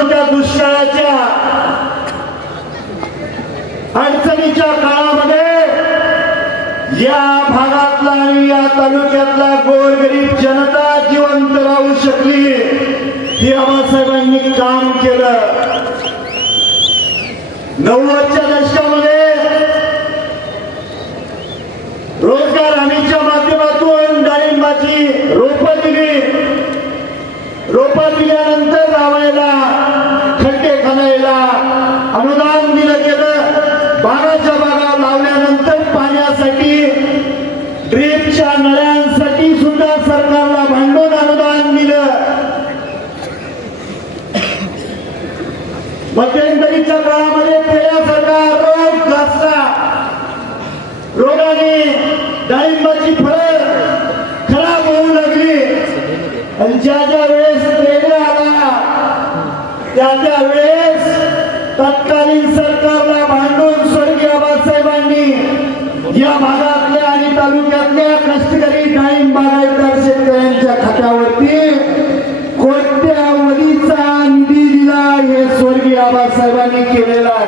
त्या दुष्काळाच्या अडचणीच्या काळामध्ये या भागातला आणि या तालुक्यातला गोरगरीब जनता जिवंत राहू शकली हे आबासाहेबांनी काम केलं। 90च्या दशकामध्ये रोजगार हमीच्या माध्यमातून डाळिंबाची रोपं दिली। रोपं दिल्यानंतर लावायला खड्डे खणायला अनुदान दिलं गेलं। बागाच्या बागा लावल्यानंतर पाण्यासाठी ड्रीपच्या नळ्यांसाठी सुद्धा सरकारला भांडवल अनुदान दिलं। मध्यंतरीच्या काळामध्ये पहिल्यासारखा रोग घासला, रोगाने डाळिंबाची फळं खराब होऊ लागली आणि ज्या वेळेस रेल्वे आला त्या वेळेस तत्कालीन सरकारला भांडून स्वर्गीय आबासाहेबांनी या भागातल्या आणि तालुक्यातल्या कष्टकरी डाळिंब बागायतदार शेतकऱ्यांच्या खात्यावरती कोट्यावधीचा निधी दिला हे स्वर्गीय आबासाहेबांनी केलेला आहे।